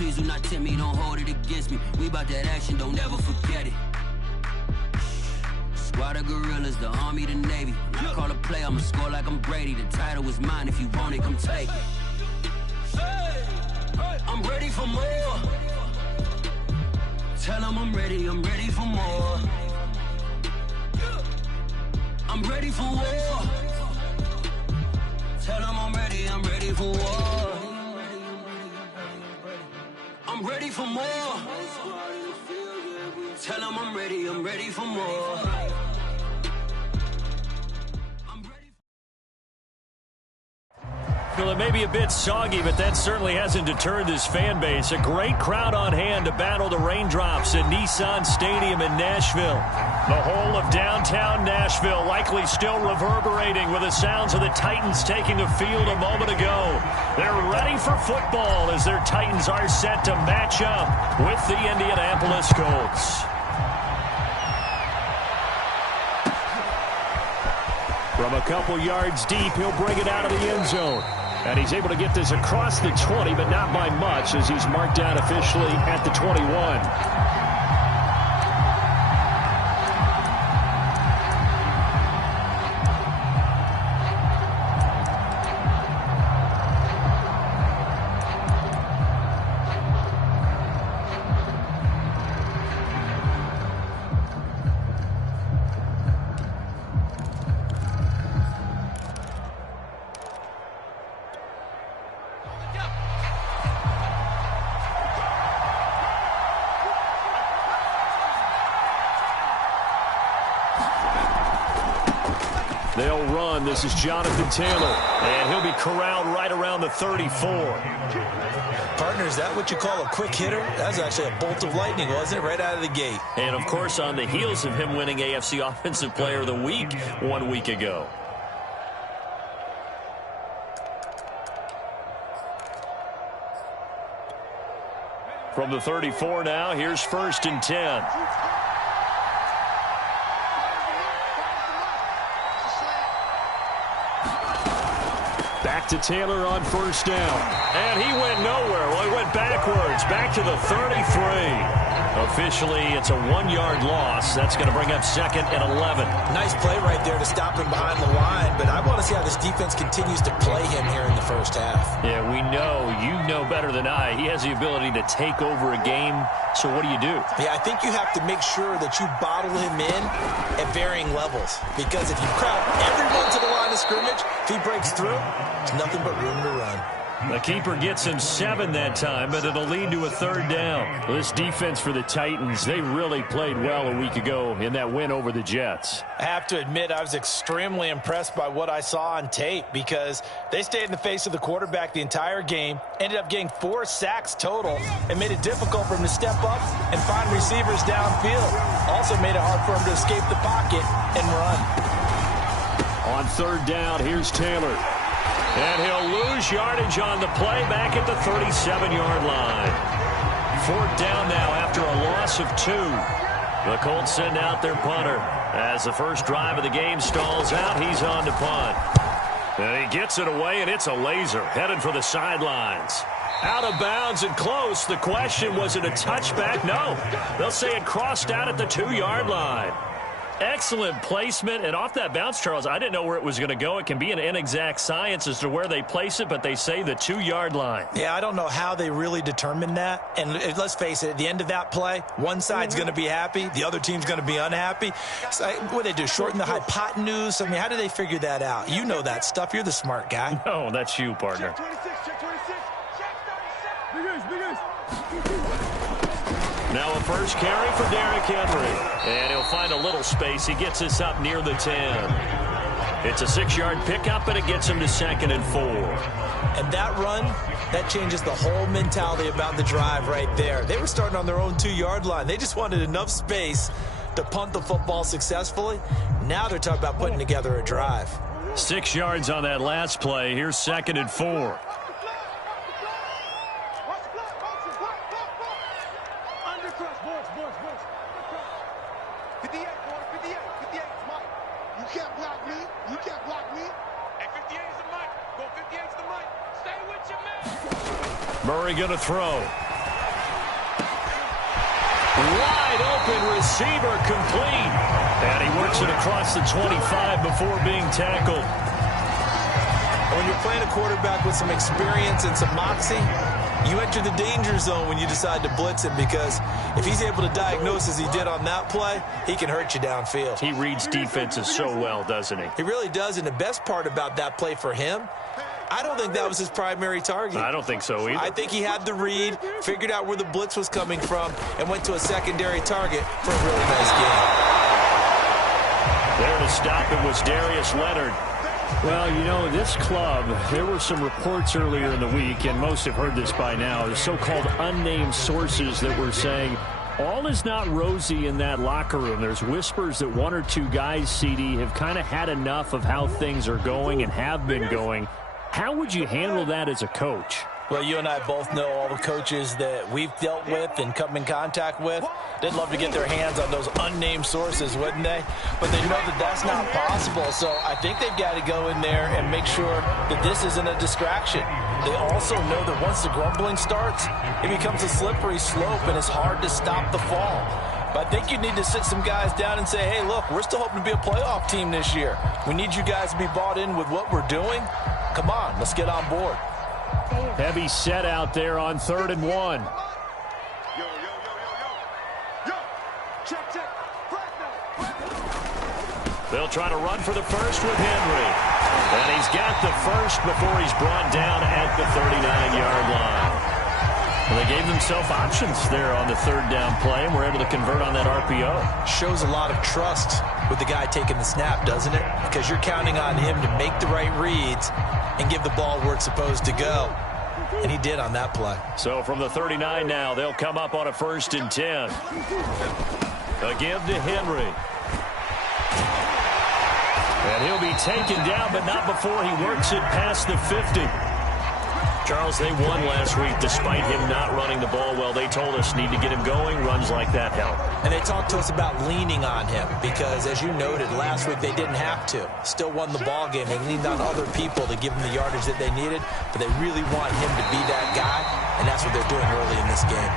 please do not tempt me, don't hold it against me. We about that action, don't ever forget it. Squad of gorillas, the army, the navy. When I call a play, I'ma score like I'm Brady. The title is mine, if you want it, come take it. I'm ready for more. Tell them I'm ready for more. I'm ready for war. Tell them I'm ready for war. I'm ready for more. Tell them I'm ready for more. Well, it may be a bit soggy, but that certainly hasn't deterred this fan base. A great crowd on hand to battle the raindrops at Nissan Stadium in Nashville. The whole of downtown Nashville likely still reverberating with the sounds of the Titans taking the field a moment ago. They're ready for football as their Titans are set to match up with the Indianapolis Colts. From a couple yards deep, he'll bring it out of the end zone. And he's able to get this across the 20, but not by much, as he's marked down officially at the 21. They'll run. This is Jonathan Taylor, and he'll be corralled right around the 34. Partner, is that what you call a quick hitter? That was actually a bolt of lightning, wasn't it? Right out of the gate. And, of course, on the heels of him winning AFC Offensive Player of the Week 1 week ago. From the 34 now, here's 1st and 10. Back to Taylor on 1st down. And he went nowhere. Well, he went backwards. Back to the 33. Officially, it's a 1-yard loss. That's going to bring up 2nd and 11. Nice play right there to stop him behind the line, but I want to see how this defense continues to play him here in the first half. Yeah, we know. You know better than I. He has the ability to take over a game. So what do? Yeah, I think you have to make sure that you bottle him in at varying levels, because if you crowd everyone to the line of scrimmage, if he breaks through, there's nothing but room to run. The keeper gets him 7 that time, but it'll lead to a 3rd down. This defense for the Titans, they really played well a week ago in that win over the Jets. I have to admit, I was extremely impressed by what I saw on tape, because they stayed in the face of the quarterback the entire game, ended up getting 4 sacks total, and made it difficult for him to step up and find receivers downfield. Also made it hard for him to escape the pocket and run. On 3rd down, here's Taylor. And he'll lose yardage on the play back at the 37-yard line. 4th down now after a loss of 2. The Colts send out their punter. As the first drive of the game stalls out, he's on to punt. And he gets it away, and it's a laser headed for the sidelines. Out of bounds and close. The question, was it a touchback? No. They'll say it crossed out at the 2-yard line. Excellent placement, and off that bounce, Charles, I didn't know where it was going to go. It can be an inexact science as to where they place it, but they say the 2-yard line. Yeah, I don't know how they really determined that. And let's face it, at the end of that play, one side's going to be happy, the other team's going to be unhappy. So, what do they do, shorten the hypotenuse? I mean, how do they figure that out? You know that stuff. You're the smart guy. No, that's you, partner. Now a first carry for Derrick Henry. And he'll find a little space. He gets this up near the 10. It's a 6-yard pickup, and it gets him to 2nd and 4. And that run, that changes the whole mentality about the drive right there. They were starting on their own 2-yard line. They just wanted enough space to punt the football successfully. Now they're talking about putting together a drive. 6 yards on that last play. Here's 2nd and 4. Murray going to throw. Wide open receiver, complete. And he works it across the 25 before being tackled. When you're playing a quarterback with some experience and some moxie, you enter the danger zone when you decide to blitz him, because if he's able to diagnose as he did on that play, he can hurt you downfield. He reads defenses so well, doesn't he? He really does, and the best part about that play for him, I don't think that was his primary target. I don't think so either. I think he had the read, figured out where the blitz was coming from, and went to a secondary target for a really nice game. There to stop it was Darius Leonard. Well, you know, this club, there were some reports earlier in the week, and most have heard this by now, the so-called unnamed sources that were saying all is not rosy in that locker room. There's whispers that one or two guys, CD, have kind of had enough of how things are going and have been going. How would you handle that as a coach? Well, you and I both know all the coaches that we've dealt with and come in contact with. They'd love to get their hands on those unnamed sources, wouldn't they? But they know that that's not possible, so I think they've got to go in there and make sure that this isn't a distraction. They also know that once the grumbling starts, it becomes a slippery slope, and it's hard to stop the fall. But I think you need to sit some guys down and say, hey, look, we're still hoping to be a playoff team this year. We need you guys to be bought in with what we're doing. Come on, let's get on board. Heavy set out there on 3rd and 1. They'll try to run for the first with Henry. And he's got the first before he's brought down at the 39-yard line. Well, they gave themselves options there on the 3rd down play, and were able to convert on that RPO. Shows a lot of trust with the guy taking the snap, doesn't it? Because you're counting on him to make the right reads and give the ball where it's supposed to go. And he did on that play. So from the 39 now, they'll come up on a 1st and 10. A give to Henry. And he'll be taken down, but not before he works it past the 50. Charles, they won last week despite him not running the ball well. They told us need to get him going. Runs like that help. And they talked to us about leaning on him because, as you noted, last week they didn't have to. Still won the ball game. They leaned on other people to give them the yardage that they needed, but they really want him to be that guy, and that's what they're doing early in this game.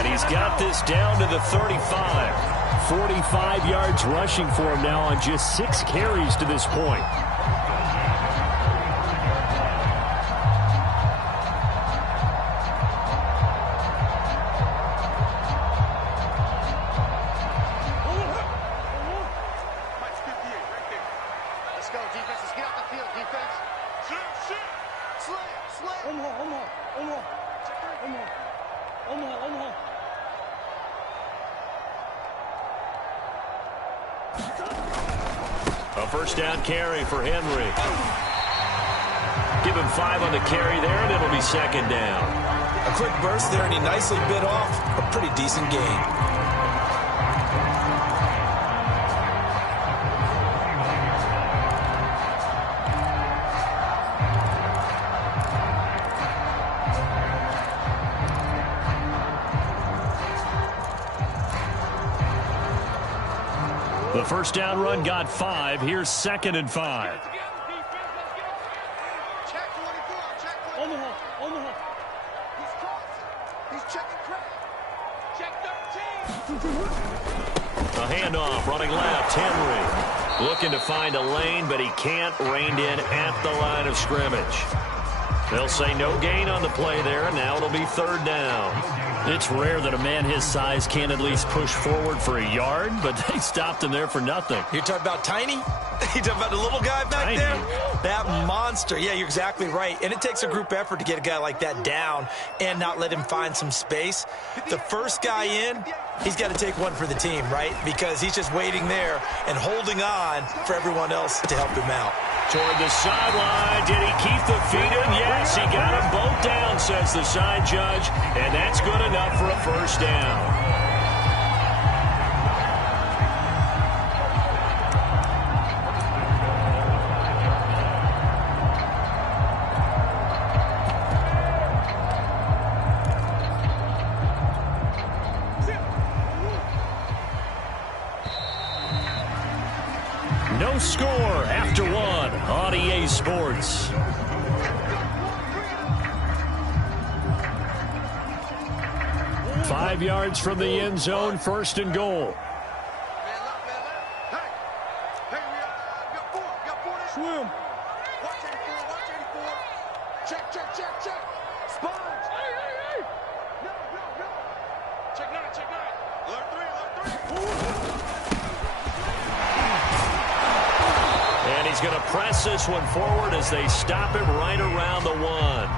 And he's got this down to the 35. 45 yards rushing for him now on just 6 carries to this point. A first down carry for Henry. Give him 5 on the carry there, and it'll be 2nd down. A quick burst there, and he nicely bit off a pretty decent gain. The first down run got 5. Here's 2nd and 5. A handoff, running left, Henry. Looking to find a lane, but he can't. Reined in at the line of scrimmage. They'll say no gain on the play there, and now it'll be 3rd down. It's rare that a man his size can't at least push forward for a yard, but they stopped him there for nothing. You're talking about Tiny? You're talking about the little guy back Tiny. there? That monster. Yeah, you're exactly right. And it takes a group effort to get a guy like that down and not let him find some space. The first guy in, he's got to take one for the team, right? Because he's just waiting there and holding on for everyone else to help him out. Toward the sideline. Did he keep the feet in? Yes, he got them both down, says the side judge. And that's good enough for a first down. No score after 1 on EA Sports. 5 yards from the end zone, 1st and goal. Swim. Watch 84, watch 84. Check, check, check, check. Sponge. Hey. No. Check 9, check 9. Alert 3. And he's going to press this one forward as they stop him right around the 1.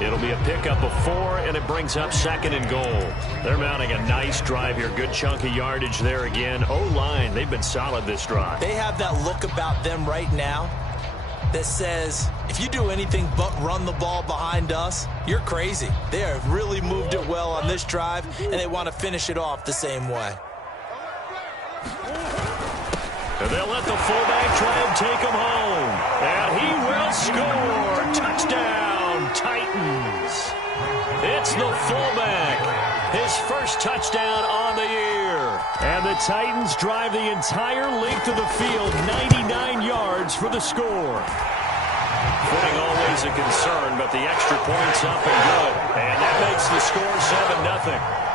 It'll be a pickup of 4, and it brings up 2nd and goal. They're mounting a nice drive here. Good chunk of yardage there again. O-line, they've been solid this drive. They have that look about them right now that says, if you do anything but run the ball behind us, you're crazy. They have really moved it well on this drive, and they want to finish it off the same way. And they'll let the fullback try and take him home. And he will score. Touchdown, Titans. It's the fullback. His first touchdown on the year. And the Titans drive the entire length of the field, 99 yards for the score. Footing always a concern, but the extra point's up and good. And that makes the score 7-0.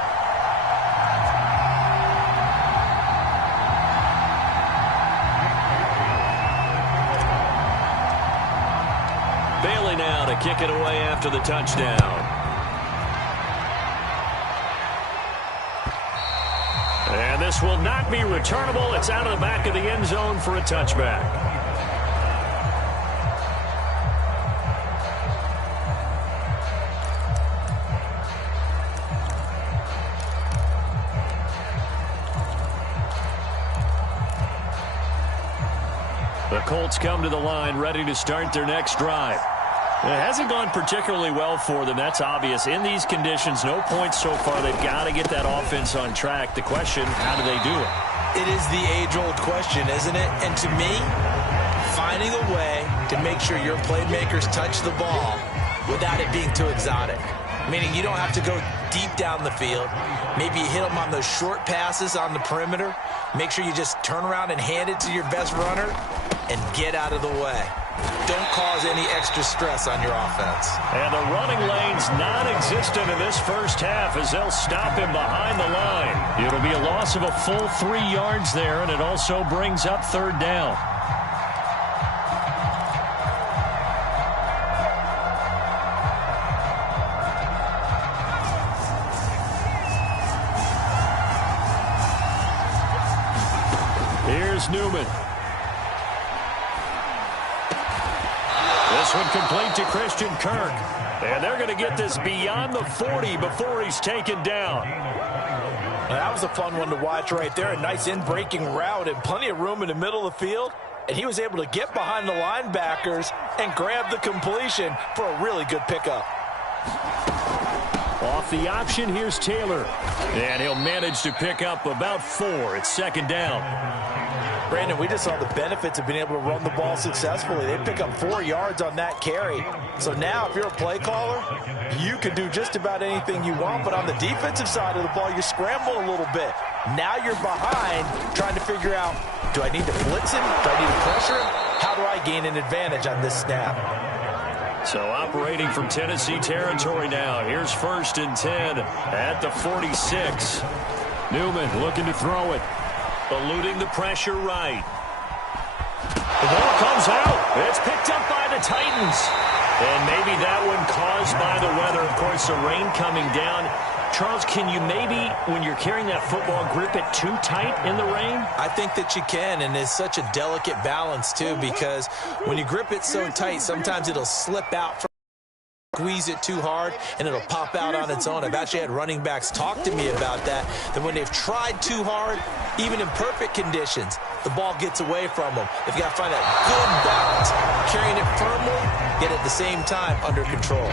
Bailey now to kick it away after the touchdown. And this will not be returnable. It's out of the back of the end zone for a touchback. The Colts come to the line ready to start their next drive. It hasn't gone particularly well for them. That's obvious. In these conditions, no points so far. They've got to get that offense on track. The question, how do they do it? It is the age-old question, isn't it? And to me, finding a way to make sure your playmakers touch the ball without it being too exotic. Meaning you don't have to go deep down the field. Maybe you hit them on those short passes on the perimeter. Make sure you just turn around and hand it to your best runner and get out of the way. Don't cause any extra stress on your offense. And the running lane's non-existent in this first half as they'll stop him behind the line. It'll be a loss of a full 3 yards there, and it also brings up 3rd down. Here's Newman. This one complete to Christian Kirk. And they're going to get this beyond the 40 before he's taken down. That was a fun one to watch right there. A nice in-breaking route and plenty of room in the middle of the field. And he was able to get behind the linebackers and grab the completion for a really good pickup. Off the option, here's Taylor. And he'll manage to pick up about 4. It's 2nd down. Brandon, we just saw the benefits of being able to run the ball successfully. They pick up 4 yards on that carry. So now if you're a play caller, you can do just about anything you want. But on the defensive side of the ball, you scramble a little bit. Now you're behind trying to figure out, do I need to blitz him? Do I need to pressure him? How do I gain an advantage on this snap? So operating from Tennessee territory now. Here's 1st and 10 at the 46. Newman looking to throw it. Eluding the pressure right. The ball comes out. It's picked up by the Titans. And maybe that one caused by the weather. Of course, the rain coming down. Charles, can you maybe, when you're carrying that football, grip it too tight in the rain? I think that you can, and it's such a delicate balance, too, because when you grip it so tight, sometimes it'll slip out from squeeze it too hard, and it'll pop out on its own. I've actually had running backs talk to me about that when they've tried too hard, even in perfect conditions, the ball gets away from them. They've got to find that good balance, carrying it firmly, yet at the same time under control.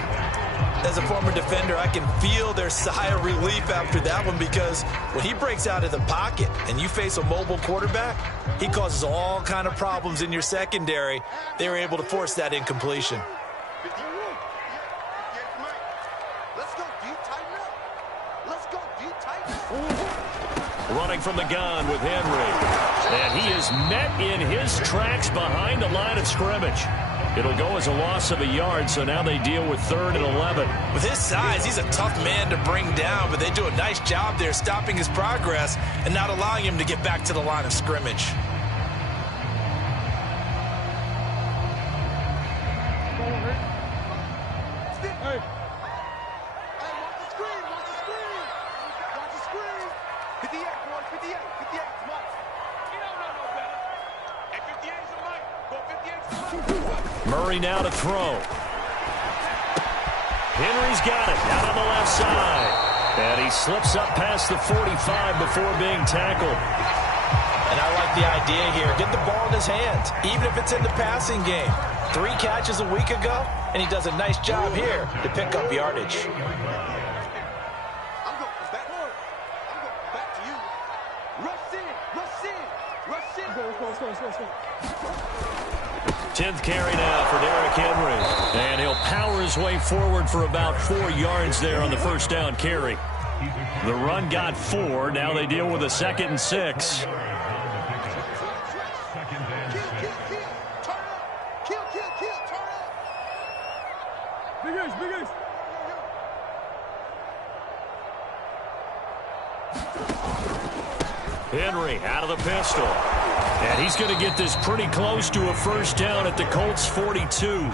As a former defender, I can feel their sigh of relief after that one, because when he breaks out of the pocket and you face a mobile quarterback, he causes all kind of problems in your secondary. They were able to force that incompletion. Running from the gun with Henry. And he is met in his tracks behind the line of scrimmage. It'll go as a loss of a yard, so now they deal with 3rd and 11. With his size, he's a tough man to bring down, but they do a nice job there stopping his progress and not allowing him to get back to the line of scrimmage. Murray now to throw. Henry's got it out on the left side. And he slips up past the 45 before being tackled. And I like the idea here. Get the ball in his hands, even if it's in the passing game. 3 catches a week ago, and he does a nice job here to pick up yardage. I'm going back to you. Rush in. Let's go. 10th carry now for Derrick Henry. And he'll power his way forward for about 4 yards there on the first down carry. The run got 4. Now they deal with a 2nd and 6. Big Ace. Henry out of the pistol. And he's going to get this pretty close to a first down at the Colts 42.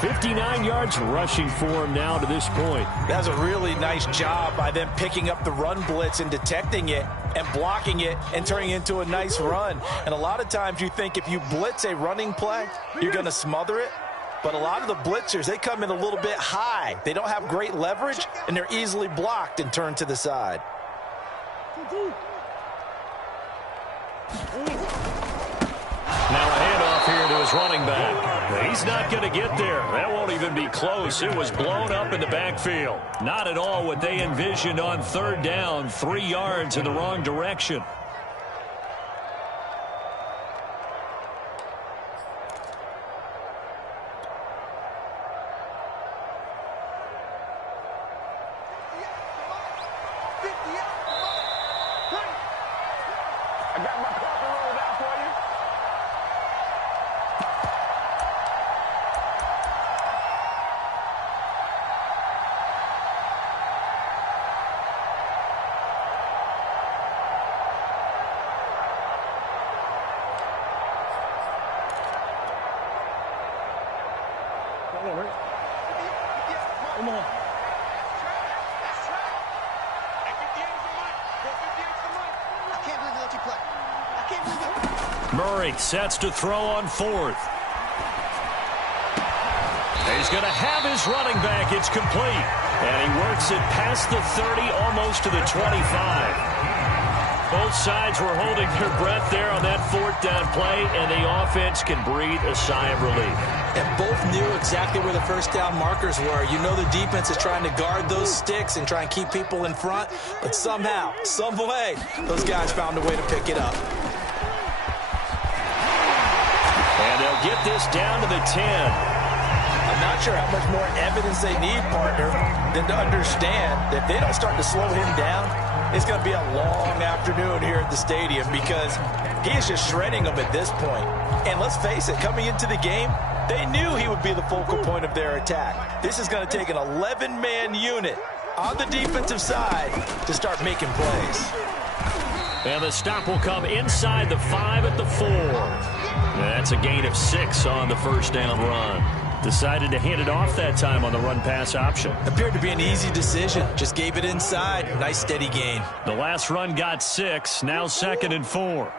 59 yards rushing for him now to this point. That's a really nice job by them picking up the run blitz and detecting it and blocking it and turning it into a nice run. And a lot of times you think if you blitz a running play, you're going to smother it. But a lot of the blitzers, they come in a little bit high. They don't have great leverage, and they're easily blocked and turned to the side. Now a handoff here to his running back. He's not going to get there. That won't even be close. It was blown up in the backfield. Not at all what they envisioned on 3rd down. 3 yards in the wrong direction. Murray sets to throw on 4th. He's going to have his running back. It's complete. And he works it past the 30, almost to the 25. Both sides were holding their breath there on that 4th down play, and the offense can breathe a sigh of relief. And both knew exactly where the first down markers were. You know the defense is trying to guard those sticks and try and keep people in front, but somehow, some way, those guys found a way to pick it up. And they'll get this down to the 10. I'm not sure how much more evidence they need, partner, than to understand that if they don't start to slow him down, it's going to be a long afternoon here at the stadium because he is just shredding them at this point. And let's face it, coming into the game, they knew he would be the focal point of their attack. This is going to take an 11-man unit on the defensive side to start making plays. And the stop will come inside the 5 at the 4. That's a gain of 6 on the first down run. Decided to hand it off that time on the run-pass option. Appeared to be an easy decision. Just gave it inside. Nice steady gain. The last run got 6. Now 2nd and 4.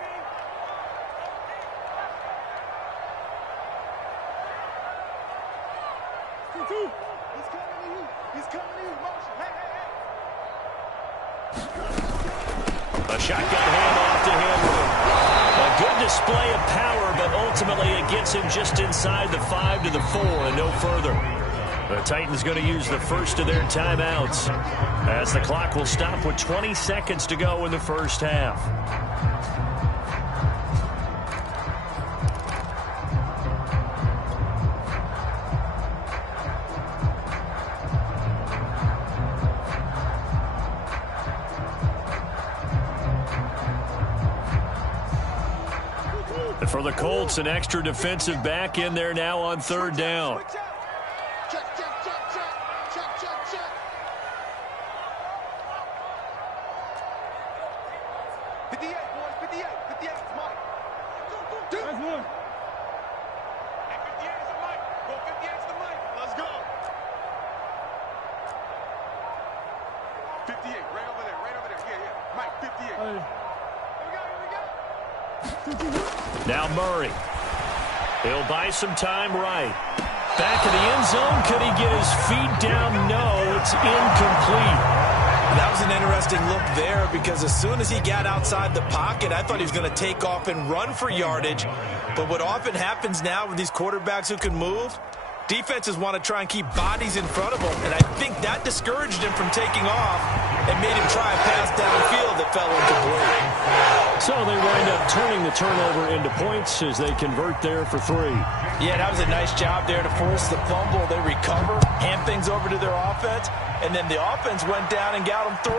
A shotgun handoff to Henry. A good display of power, but ultimately it gets him just inside the 5 to the 4 and no further. The Titans going to use the first of their timeouts as the clock will stop with 20 seconds to go in the first half. The For the Colts, an extra defensive back in there now on third down. Check, check, check, check. Check, check, check. 58, boys, 58. 58 is Mike. That's one. Hey, 58 is the Mike. Go 58 is the Mike. Let's go. 58, right over there, right over there. Yeah, yeah. Mike, 58. Here we go, here we go. Now Murray. He'll buy some time right. Back in the end zone. Could he get his feet down? No, it's incomplete. That was an interesting look there because as soon as he got outside the pocket, I thought he was going to take off and run for yardage. But what often happens now with these quarterbacks who can move, defenses want to try and keep bodies in front of them. And I think that discouraged him from taking off and made him try a pass downfield that fell incomplete. So they wind up turning the turnover into points as they convert there for 3. Yeah, that was a nice job there to force the fumble. They recover, hand things over to their offense, and then the offense went down and got them 3.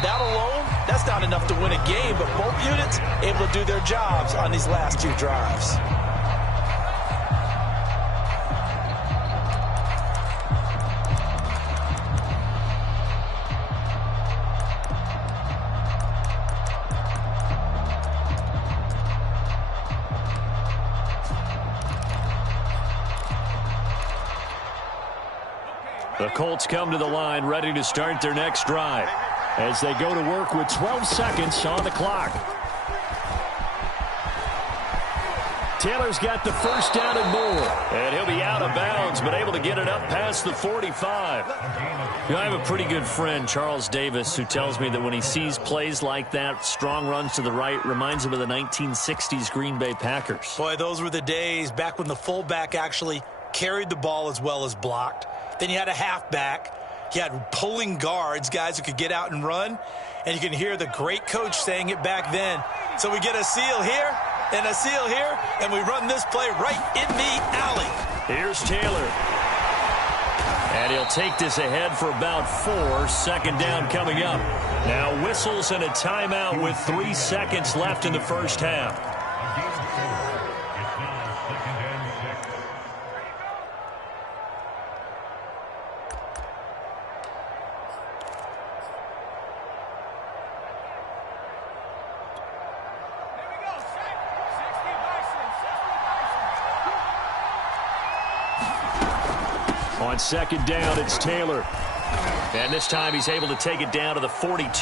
That alone, that's not enough to win a game, but both units able to do their jobs on these last 2 drives. The Colts come to the line ready to start their next drive as they go to work with 12 seconds on the clock. Taylor's got the first down and more, and he'll be out of bounds, but able to get it up past the 45. You know, I have a pretty good friend, Charles Davis, who tells me that when he sees plays like that, strong runs to the right, reminds him of the 1960s Green Bay Packers. Boy, those were the days back when the fullback actually carried the ball as well as blocked. Then you had a halfback. You had pulling guards, guys who could get out and run. And you can hear the great coach saying it back then. So we get a seal here and a seal here, and we run this play right in the alley. Here's Taylor. And he'll take this ahead for about 4. Second down coming up. Now whistles and a timeout with 3 seconds left in the first half. On second down, it's Taylor. And this time he's able to take it down to the 42.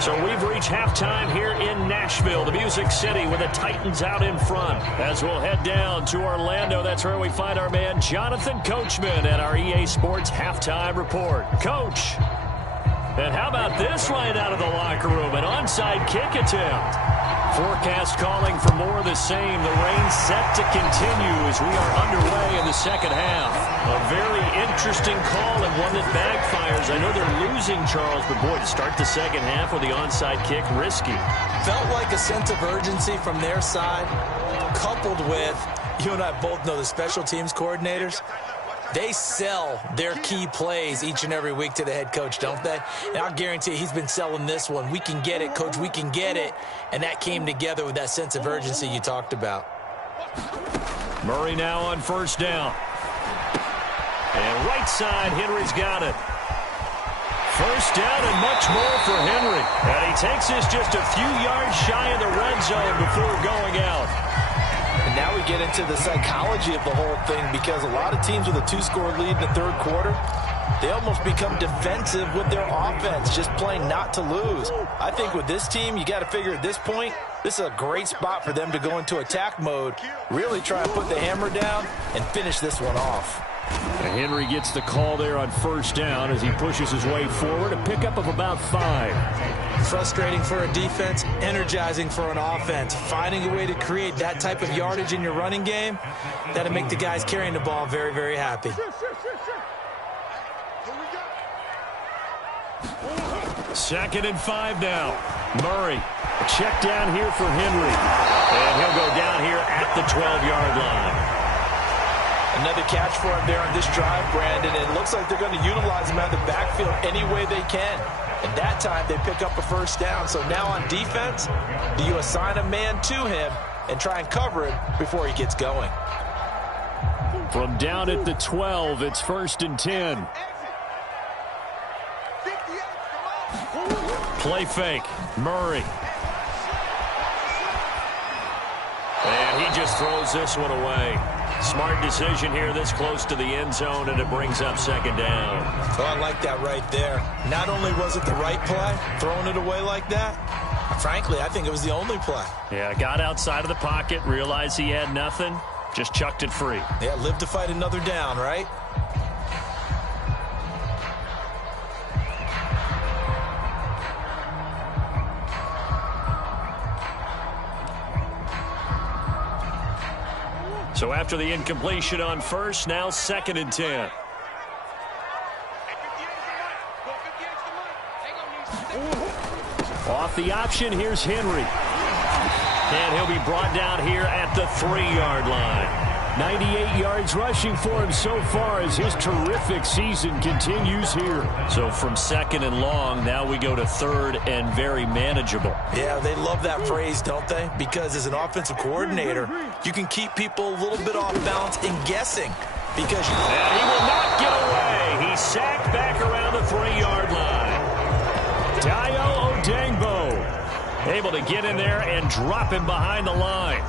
So we've reached halftime here in Nashville, the Music City, with the Titans out in front. As we'll head down to Orlando, that's where we find our man Jonathan Coachman at our EA Sports Halftime Report. Coach, and how about this right out of the locker room? An onside kick attempt. Forecast calling for more of the same. The rain set to continue as we are underway in the second half. A very interesting call and one that backfires. I know they're losing, Charles, but boy, to start the second half with the onside kick, risky. Felt like a sense of urgency from their side, coupled with, you and I both know the special teams coordinators. They sell their key plays each and every week to the head coach, don't they? And I'll guarantee he's been selling this one. We can get it, coach. We can get it. And that came together with that sense of urgency you talked about. Murray now on first down. And right side, Henry's got it. First down and much more for Henry. And he takes this just a few yards shy of the red zone before going out. And now we get into the psychology of the whole thing because a lot of teams with a 2-score lead in the third quarter, they almost become defensive with their offense, just playing not to lose. I think with this team, you got to figure at this point, this is a great spot for them to go into attack mode, really try and put the hammer down and finish this one off. And Henry gets the call there on first down as he pushes his way forward, a pickup of about 5. Frustrating for a defense, energizing for an offense. Finding a way to create that type of yardage in your running game, that'll make the guys carrying the ball very, very happy. Second and 5 now. Murray, a check down here for Henry. And he'll go down here at the 12-yard line. Another catch for him there on this drive, Brandon. And it looks like they're going to utilize him out of the backfield any way they can. And that time they pick up a first down. So now on defense, do you assign a man to him and try and cover him before he gets going. From down at the 12, it's 1st and 10. Play fake. Murray. And he just throws this one away. Smart decision here this close to the end zone, and it brings up 2nd down. Oh, I like that right there. Not only was it the right play, throwing it away like that, frankly, I think it was the only play. Yeah, got outside of the pocket, realized he had nothing, just chucked it free. Yeah, live to fight another down, right? So after the incompletion on first, now 2nd and 10. Off the option, here's Henry. And he'll be brought down here at the 3-yard line. 98 yards rushing for him so far as his terrific season continues here. So from 2nd and long, now we go to 3rd and very manageable. Yeah, they love that phrase, don't they? Because as an offensive coordinator, you can keep people a little bit off balance and guessing. Because and he will not get away. He's sacked back around the 3-yard line. Dayo Odangbo able to get in there and drop him behind the line.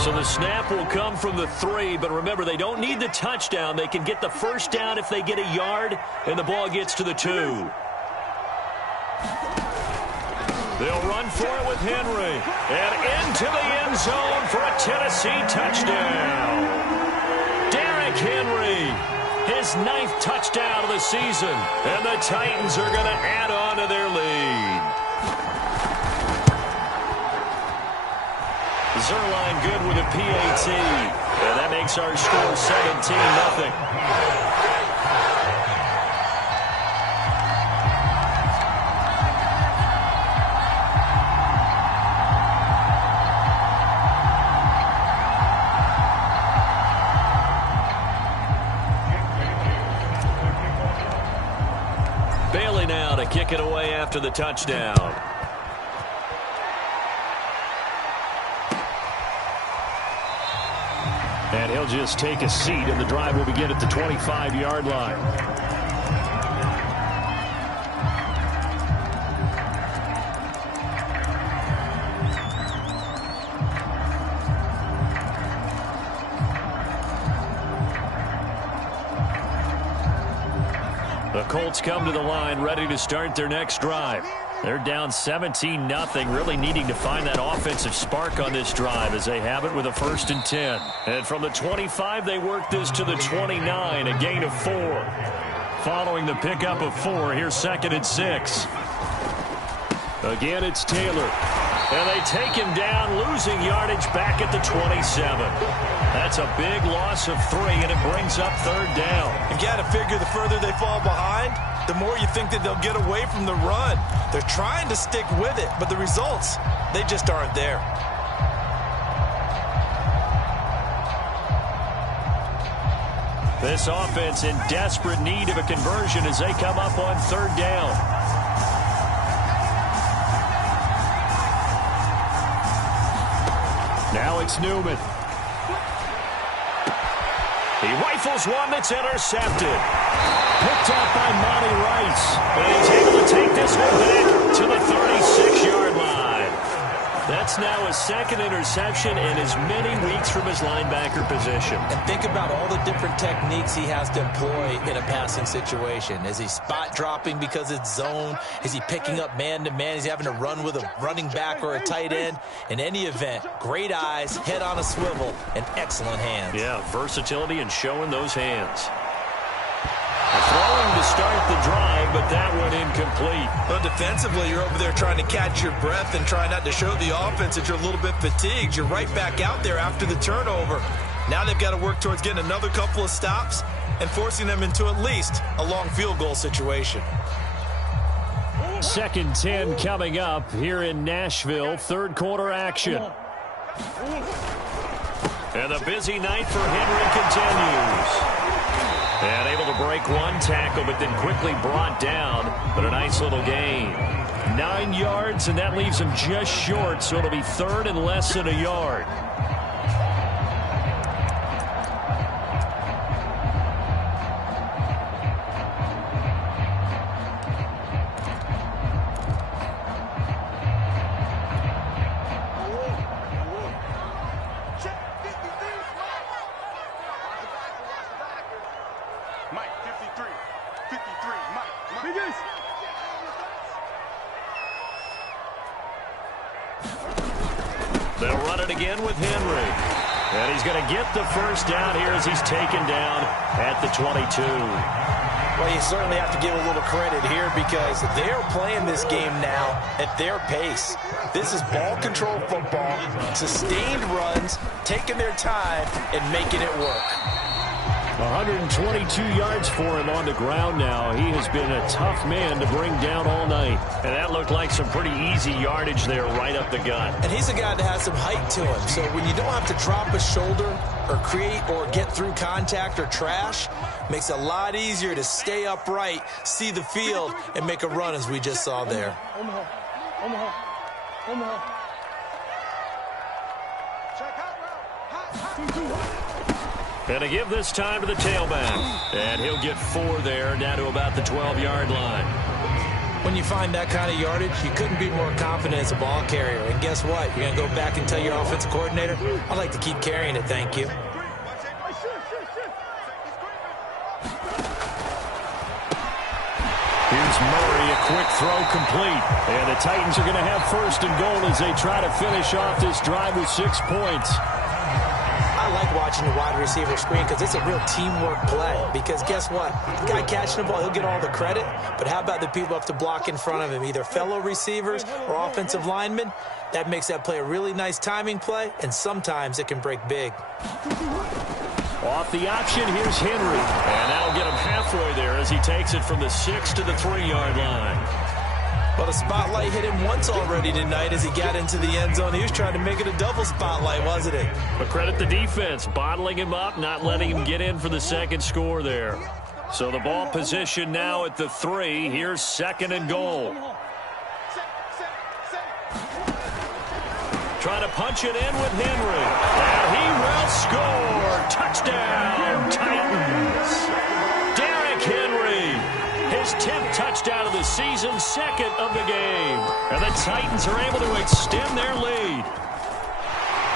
So the snap will come from the 3, but remember, they don't need the touchdown. They can get the 1st down if they get a yard, and the ball gets to the 2. They'll run for it with Henry. And into the end zone for a Tennessee touchdown. Derrick Henry, his 9th touchdown of the season. And the Titans are going to add on to their lead. Zerline good with a PAT. And that makes our score 17-0. Bailey now to kick it away after the touchdown. And he'll just take a seat, and the drive will begin at the 25-yard line. The Colts come to the line, ready to start their next drive. They're down 17-0, really needing to find that offensive spark on this drive as they have it with a 1st and 10. And from the 25, they work this to the 29, a gain of 4. Following the pickup of 4, here's 2nd and 6. Again, it's Taylor. And they take him down, losing yardage back at the 27. That's a big loss of 3, and it brings up 3rd down. You got to figure the further they fall behind, the more you think that they'll get away from the run. They're trying to stick with it, but the results, they just aren't there. This offense in desperate need of a conversion as they come up on 3rd down. Now it's Newman. He rifles one that's intercepted. Picked up by Monty Rice. And he's able to take this one back to the 36-yard line. That's now his 2nd interception in as many weeks from his linebacker position. And think about all the different techniques he has to employ in a passing situation. Is he spot dropping because it's zone? Is he picking up man-to-man? Is he having to run with a running back or a tight end? In any event, great eyes, head on a swivel, and excellent hands. Yeah, versatility and showing those hands. Throwing to start the drive, but that one incomplete. But defensively, you're over there trying to catch your breath and try not to show the offense that you're a little bit fatigued. You're right back out there after the turnover. Now they've got to work towards getting another couple of stops and forcing them into at least a long field goal situation. 2nd 10 coming up here in Nashville. 3rd quarter action. And the busy night for Henry continues. And able to break one tackle, but then quickly brought down. But a nice little gain. 9 yards, and that leaves him just short, so it'll be third and less than a yard. They'll run it again with Henry. And he's going to get the first down here as he's taken down at the 22. Well, you certainly have to give a little credit here because they're playing this game now at their pace. This is ball control football, sustained runs, taking their time and making it work. 122 yards for him on the ground now. He has been a tough man to bring down all night. And that looked like some pretty easy yardage there right up the gut. And he's a guy that has some height to him. So when you don't have to drop a shoulder or create or get through contact or trash, makes it a lot easier to stay upright, see the field, and make a run as we just saw there. And to give this time to the tailback. And he'll get 4 there, down to about the 12-yard line. When you find that kind of yardage, you couldn't be more confident as a ball carrier. And guess what? You're going to go back and tell your offensive coordinator, I'd like to keep carrying it, thank you. Here's Murray, a quick throw complete. And the Titans are going to have first and goal as they try to finish off this drive with 6 points. I like watching the wide receiver screen because it's a real teamwork play. Because guess what? The guy catching the ball, he'll get all the credit. But how about the people up to block in front of him, either fellow receivers or offensive linemen? That makes that play a really nice timing play, and sometimes it can break big. Off the option, here's Henry. And that'll get him halfway there as he takes it from the 6 to the 3-yard line. Well, the spotlight hit him once already tonight as he got into the end zone. He was trying to make it a double spotlight, wasn't it? But credit the defense, bottling him up, not letting him get in for the second score there. So the ball position now at the 3. Here's second and goal. Trying to punch it in with Henry. And he will score. Touchdown, Titans. Derrick Henry. His 10th touchdown of the season, second of the game. And the Titans are able to extend their lead.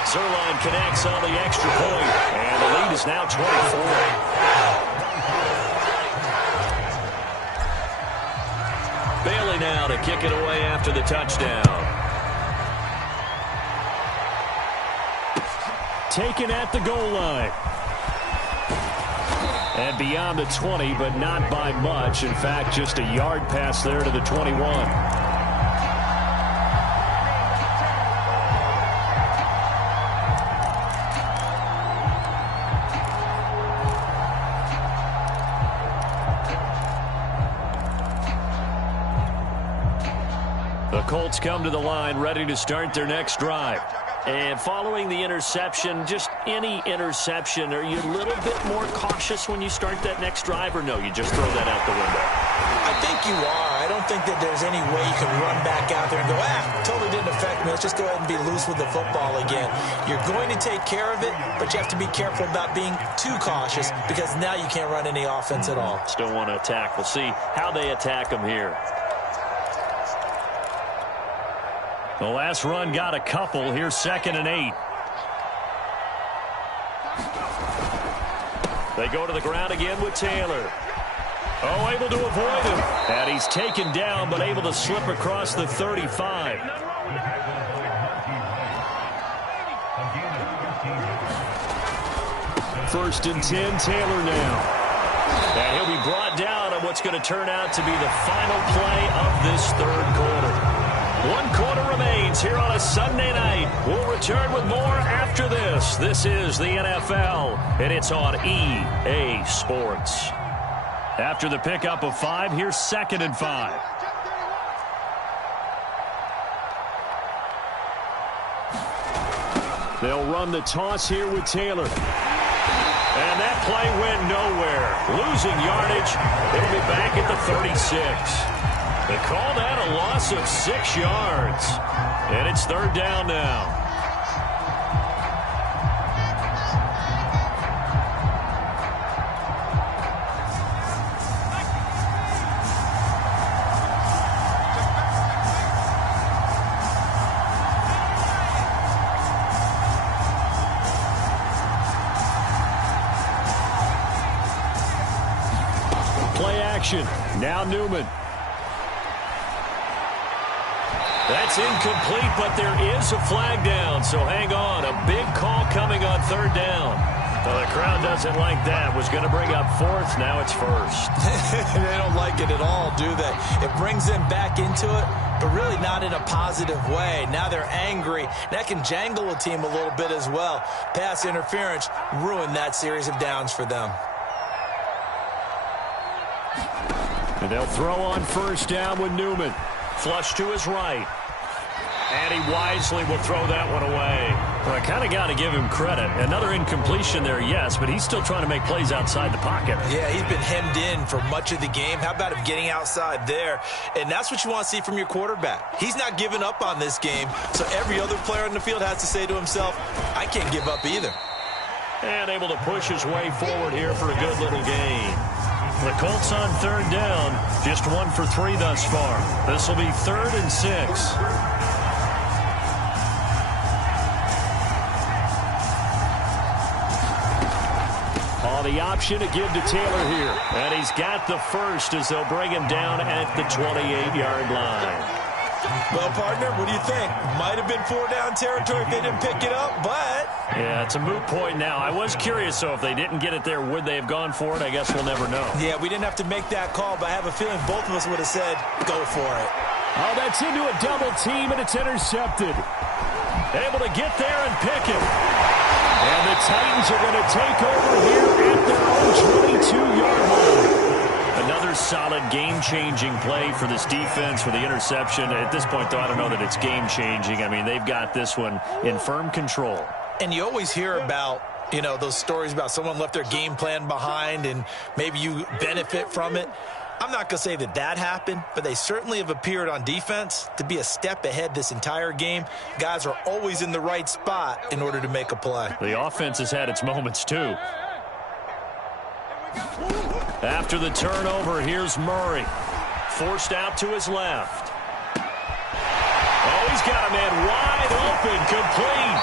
Zerline connects on the extra point, and the lead is now 24. Bailey now to kick it away after the touchdown. Taken at the goal line. And beyond the 20, but not by much. In fact, just a yard pass there to the 21. The Colts come to the line, ready to start their next drive. And following the interception, just any interception, are you a little bit more cautious when you start that next drive, or no, you just throw that out the window? I think you are. I don't think that there's any way you can run back out there and go, totally didn't affect me. Let's just go ahead and be loose with the football again. You're going to take care of it, but you have to be careful about being too cautious because now you can't run any offense at all. Still want to attack. We'll see how they attack them here. The last run got a couple. Here's second and 8. They go to the ground again with Taylor. Oh, able to avoid him. And he's taken down, but able to slip across the 35. First and 10, Taylor now. And he'll be brought down on what's going to turn out to be the final play of this third quarter. 1 quarter remains here on a Sunday night. We'll return with more after this. This is the NFL, and it's on EA Sports. After the pickup of 5, here's second and 5. They'll run the toss here with Taylor. And that play went nowhere. Losing yardage. They'll be back at the 36. They call that a loss of 6 yards. And it's third down now. Play action. Now Newman. That's incomplete, but there is a flag down, so hang on. A big call coming on third down. Well, the crowd doesn't like that. Was going to bring up fourth. Now it's first. They don't like it at all, do they? It brings them back into it, but really not in a positive way. Now they're angry. That can jangle a team a little bit as well. Pass interference ruined that series of downs for them. And they'll throw on first down with Newman. Flush to his right. And he wisely will throw that one away. Well, I kind of got to give him credit. Another incompletion there, yes, but he's still trying to make plays outside the pocket. Yeah, he's been hemmed in for much of the game. How about him getting outside there? And that's what you want to see from your quarterback. He's not giving up on this game, so every other player on the field has to say to himself, I can't give up either. And able to push his way forward here for a good little gain. The Colts on third down, just 1 for 3 thus far. This will be 3rd and 6. The option to give to Taylor here. And he's got the first as they'll bring him down at the 28-yard line. Well, partner, what do you think? Might have been 4-down territory if they didn't pick it up, but... Yeah, it's a moot point now. I was curious, so if they didn't get it there, would they have gone for it? I guess we'll never know. Yeah, we didn't have to make that call, but I have a feeling both of us would have said, go for it. Oh, that's into a double team, and it's intercepted. Able to get there and pick it. And the Titans are going to take over here at their own 22-yard line. Another solid game-changing play for this defense with the interception. At this point, though, I don't know that it's game-changing. I mean, they've got this one in firm control. And you always hear about, you know, those stories about someone left their game plan behind and maybe you benefit from it. I'm not going to say that that happened, but they certainly have appeared on defense to be a step ahead this entire game. Guys are always in the right spot in order to make a play. The offense has had its moments, too. After the turnover, here's Murray. Forced out to his left. Oh, he's got a man wide open, complete.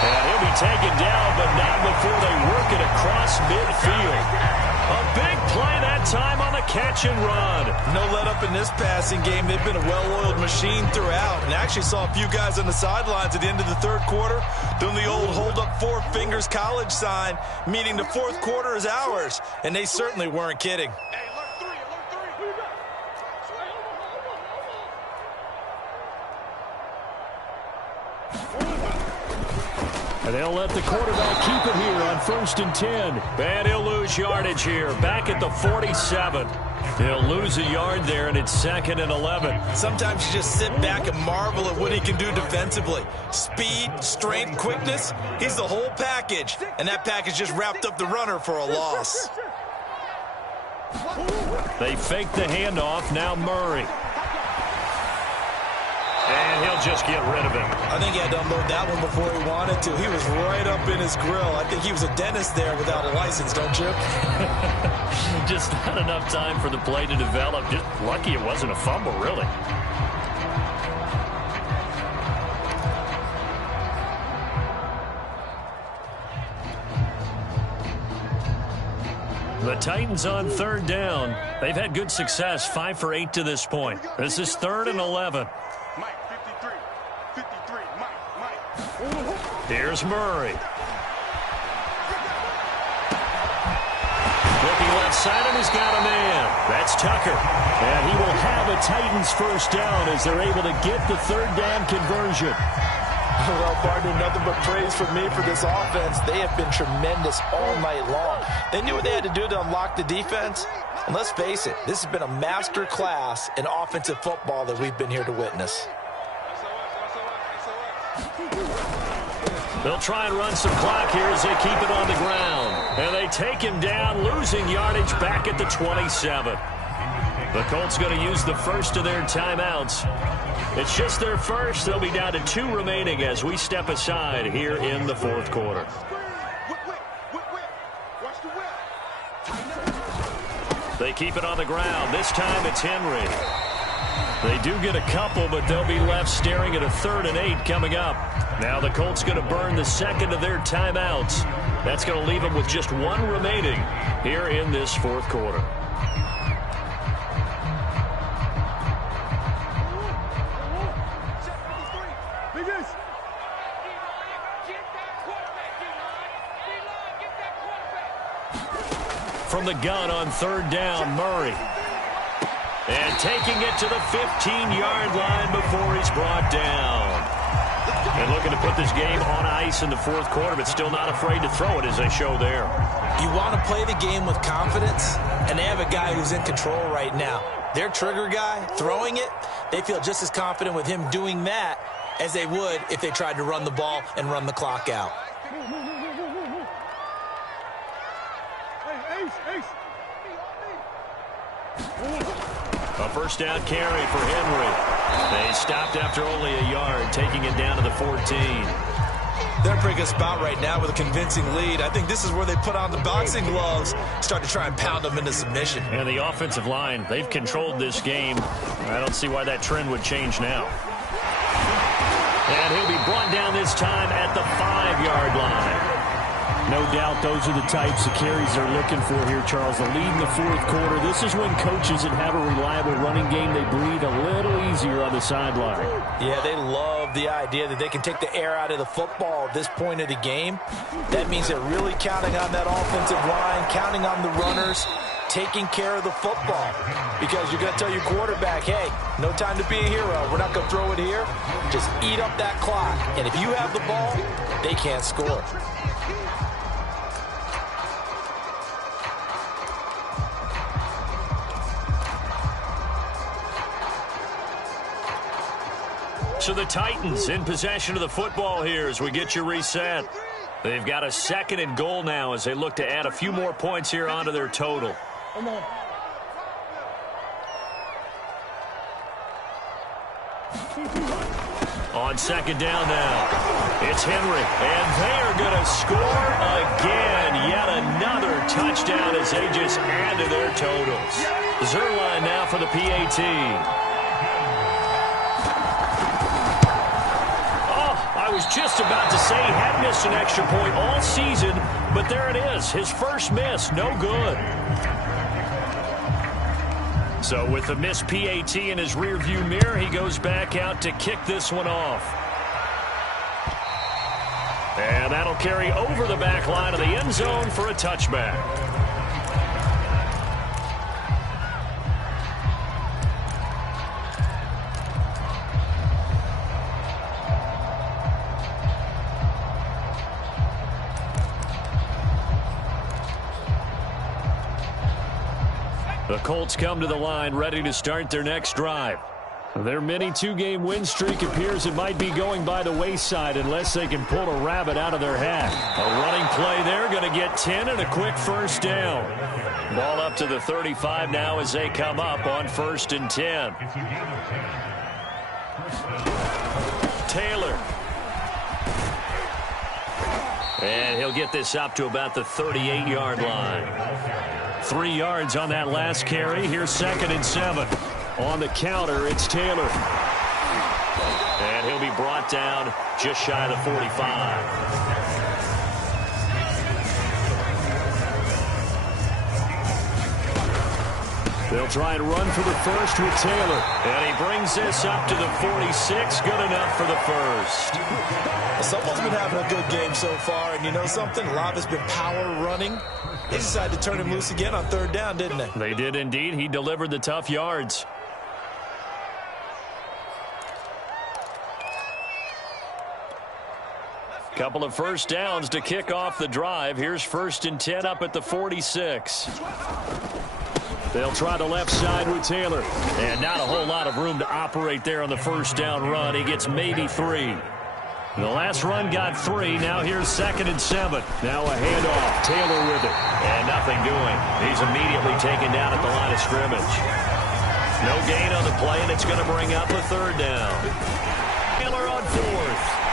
And he'll be taken down, but not before they work it across midfield. A big play that time on the catch and run. No let up in this passing game. They've been a well-oiled machine throughout. And I actually saw a few guys on the sidelines at the end of the third quarter doing the old hold up 4 fingers college sign, meaning the fourth quarter is ours. And they certainly weren't kidding. And they'll let the quarterback keep it here on 1st and 10. And he'll lose yardage here, back at the 47. He'll lose a yard there, and it's 2nd and 11. Sometimes you just sit back and marvel at what he can do defensively. Speed, strength, quickness, he's the whole package. And that package just wrapped up the runner for a loss. They fake the handoff, now Murray. And he'll just get rid of him. I think he had to unload that one before he wanted to. He was right up in his grill. I think he was a dentist there without a license, don't you? Just not enough time for the play to develop. Just lucky it wasn't a fumble, really. The Titans on third down. They've had good success, 5 for 8 to this point. This is 3rd and 11. Mike, 53, Mike. Here's Murray. Looking left side, and he's got a man. That's Tucker. And he will have a Titans first down as they're able to get the third down conversion. Well, partner, nothing but praise from me for this offense. They have been tremendous all night long. They knew what they had to do to unlock the defense. And let's face it, this has been a master class in offensive football that we've been here to witness. They'll try and run some clock here as they keep it on the ground. And they take him down, losing yardage back at the 27. The Colts going to use the first of their timeouts. It's just their first. They'll be down to 2 remaining as we step aside here in the fourth quarter. They keep it on the ground. This time it's Henry. They do get a couple, but they'll be left staring at a 3rd and 8 coming up. Now the Colts going to burn the second of their timeouts. That's going to leave them with just 1 remaining here in this fourth quarter. From the gun on 3rd down, Murray. And taking it to the 15-yard line before he's brought down. And looking to put this game on ice in the fourth quarter, but still not afraid to throw it as they show there. You want to play the game with confidence, and they have a guy who's in control right now. Their trigger guy, throwing it, they feel just as confident with him doing that as they would if they tried to run the ball and run the clock out. A first down carry for Henry. They stopped after only a yard, taking it down to the 14. They're in a pretty good spot right now with a convincing lead. I think this is where they put on the boxing gloves, start to try and pound them into submission. And the offensive line, they've controlled this game. I don't see why that trend would change now. And he'll be brought down this time at the 5-yard line. No doubt those are the types of carries they're looking for here, Charles. The lead in the fourth quarter. This is when coaches that have a reliable running game, they breathe a little easier on the sideline. Yeah, they love the idea that they can take the air out of the football at this point of the game. That means they're really counting on that offensive line, counting on the runners, taking care of the football. Because you're going to tell your quarterback, hey, no time to be a hero. We're not going to throw it here. Just eat up that clock. And if you have the ball, they can't score. So the Titans in possession of the football here as we get you reset. They've got a 2nd and goal now as they look to add a few more points here onto their total. On 2nd down now, it's Henry, and they are going to score again. Yet another touchdown as they just add to their totals. Zerline now for the PAT. I was just about to say he had missed an extra point all season, but there it is. His first miss, no good. So with the missed PAT in his rearview mirror, he goes back out to kick this one off. And that'll carry over the back line of the end zone for a touchback. The Colts come to the line ready to start their next drive. Their mini 2-game win streak appears it might be going by the wayside unless they can pull a rabbit out of their hat. A running play there, going to get 10 and a quick first down. Ball up to the 35 now as they come up on 1st and 10. Taylor. And he'll get this up to about the 38-yard line. 3 yards on that last carry. Here's 2nd and 7. On the counter, it's Taylor. And he'll be brought down just shy of the 45. They'll try and run for the first with Taylor. And he brings this up to the 46. Good enough for the first. Someone's been having a good game so far, and you know something? A lot has been power running. They decided to turn him loose again on 3rd down, didn't they? They did indeed. He delivered the tough yards. Couple of first downs to kick off the drive. Here's 1st and 10 up at the 46. They'll try the left side with Taylor. And not a whole lot of room to operate there on the first down run. He gets maybe 3. The last run got 3. Now here's 2nd and 7. Now a handoff. Taylor with it. And nothing doing. He's immediately taken down at the line of scrimmage. No gain on the play, and it's going to bring up a 3rd down. Taylor on 4th.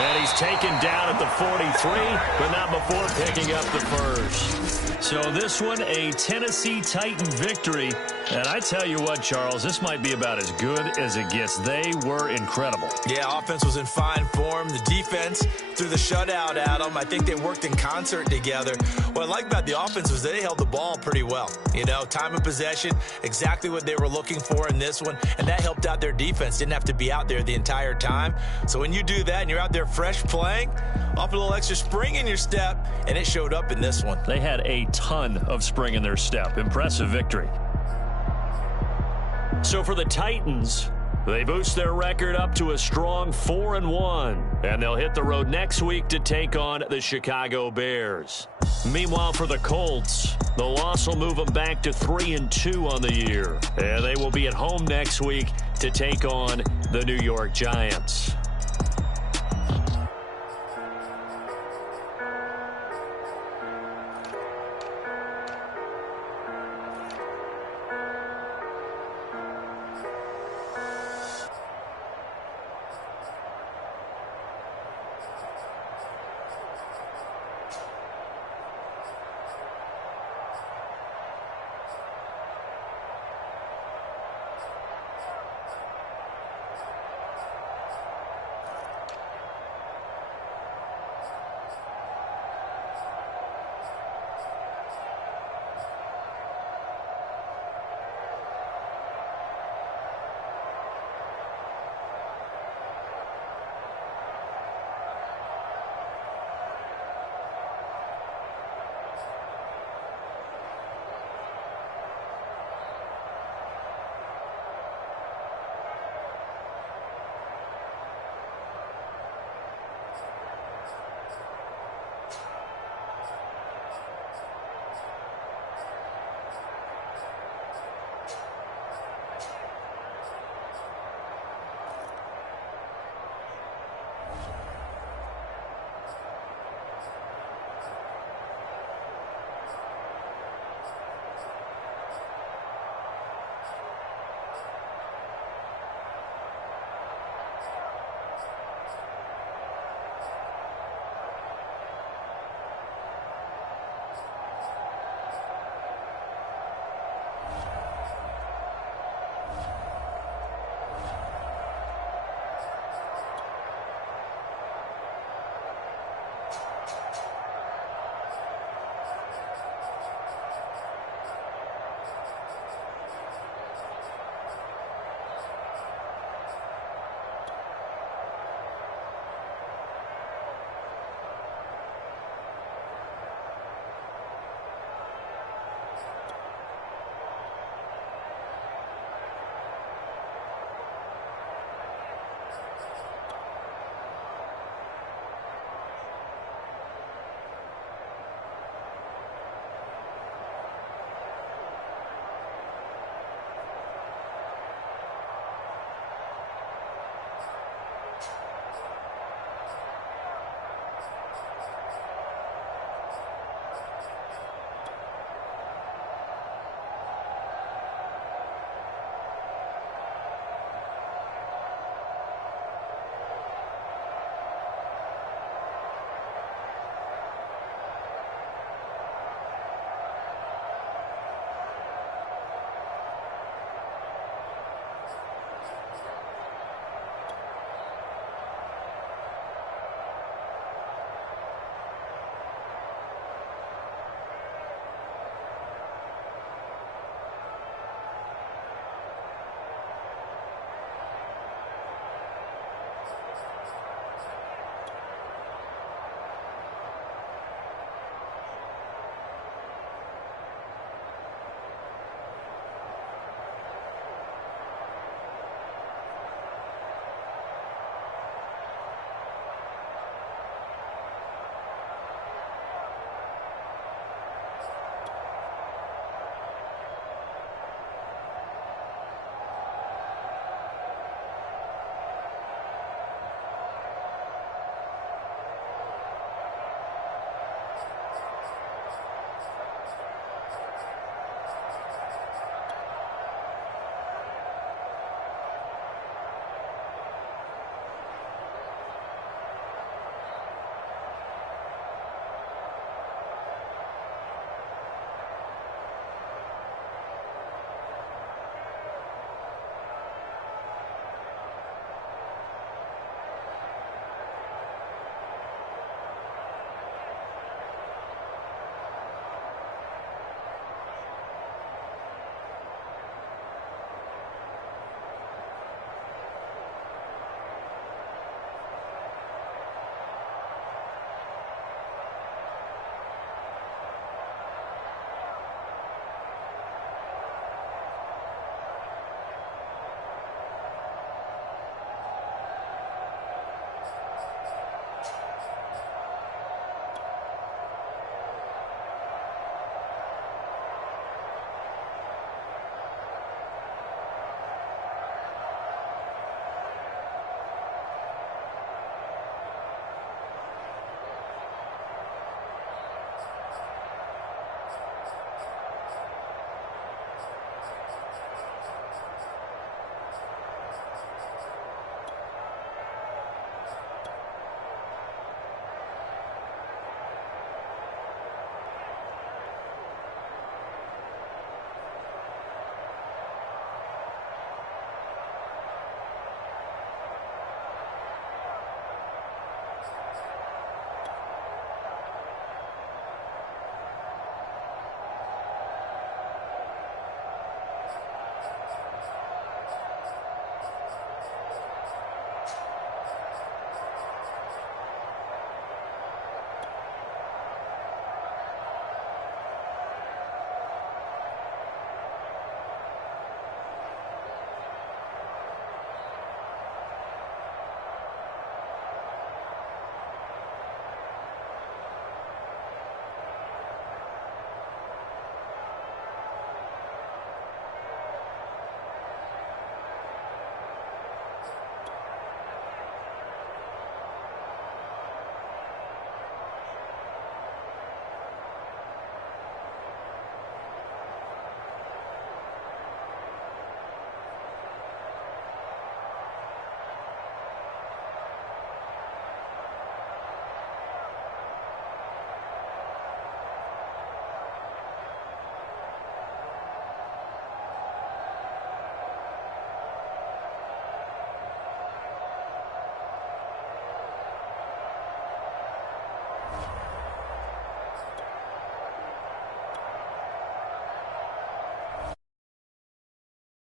And he's taken down at the 43, but not before picking up the 1st. So this one, a Tennessee Titan victory. And I tell you what, Charles, this might be about as good as it gets. They were incredible. Yeah, offense was in fine form. The defense threw the shutout at them. I think they worked in concert together. What I like about the offense was they held the ball pretty well. You know, time of possession, exactly what they were looking for in this one, and that helped out their defense. Didn't have to be out there the entire time. So when you do that and you're out there fresh playing, off a little extra spring in your step, and it showed up in this one. They had a ton of spring in their step. Impressive victory. So for the Titans, they boost their record up to a strong 4-1, and they'll hit the road next week to take on the Chicago Bears. Meanwhile, for the Colts, the loss will move them back to 3-2 on the year, and they will be at home next week to take on the New York Giants.